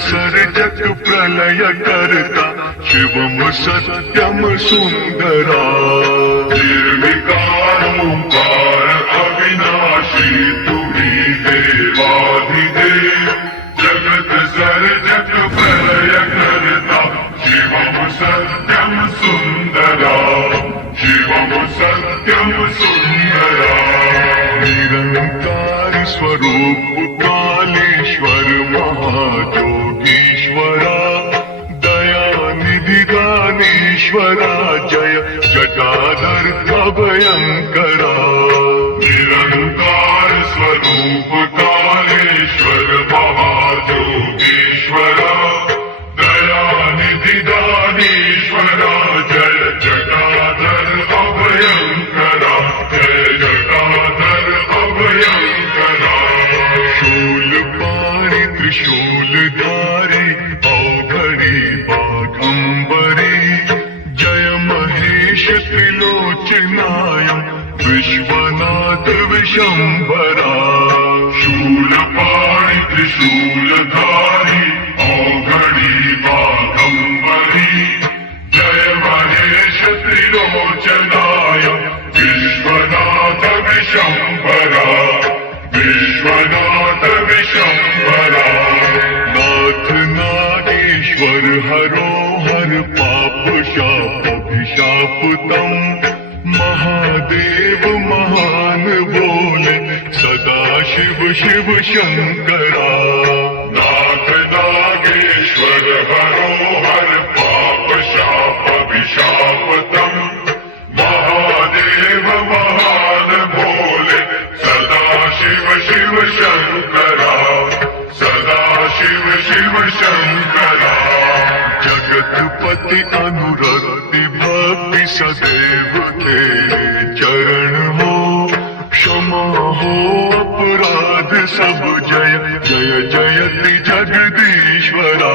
सर्जक प्रलय करता शिवम सत्यम सुंदरा निर्विकार ओंकार अविनाशी तुम्ही देवाधिदेव जगत सर्जक प्रलय करता शिवम सत्यम सुंदरा शिवम सत्यम सुंदरा निरंकार स्वरूप कालेश्वर महाजोगीश्वरा दयानिधि दानेश्वरा जय जटाधर अभयंकरा निरंकार स्वरूप कालेश्वर महाजोगीश्वरा दयानिधि दानेश्वरा जय जटाधर अभयंकरा जय जटाधर अभयंकरा शूलपाणि त्रिशूलधारी अवघड़ी बाघंबरी जय महेश त्रिलोचनाय विश्वनाथ विशंभरा शूलपाणि त्रिशूलधारी अवघड़ी बाघंबरी जय महेश त्रिलोचनाय विश्वनाथ विशंभरा विश्वनाथ विशंभरा नाथ नागेश्वर हरो हर पाप शाप अभिशापतम महादेव महान बोले सदा शिव शिव शंकरा नाथ नागेश्वर हरो हर पाप शाप अभिशापतम महादेव महान भोले सदा शिव शिव शंकरा सदा शिव शिव शंकरा जगतपति अनुरक्ति भक्ति सदैव तेरे चरण हो क्षमा हो अपराध सब जय जय जयति जगदीश्वरा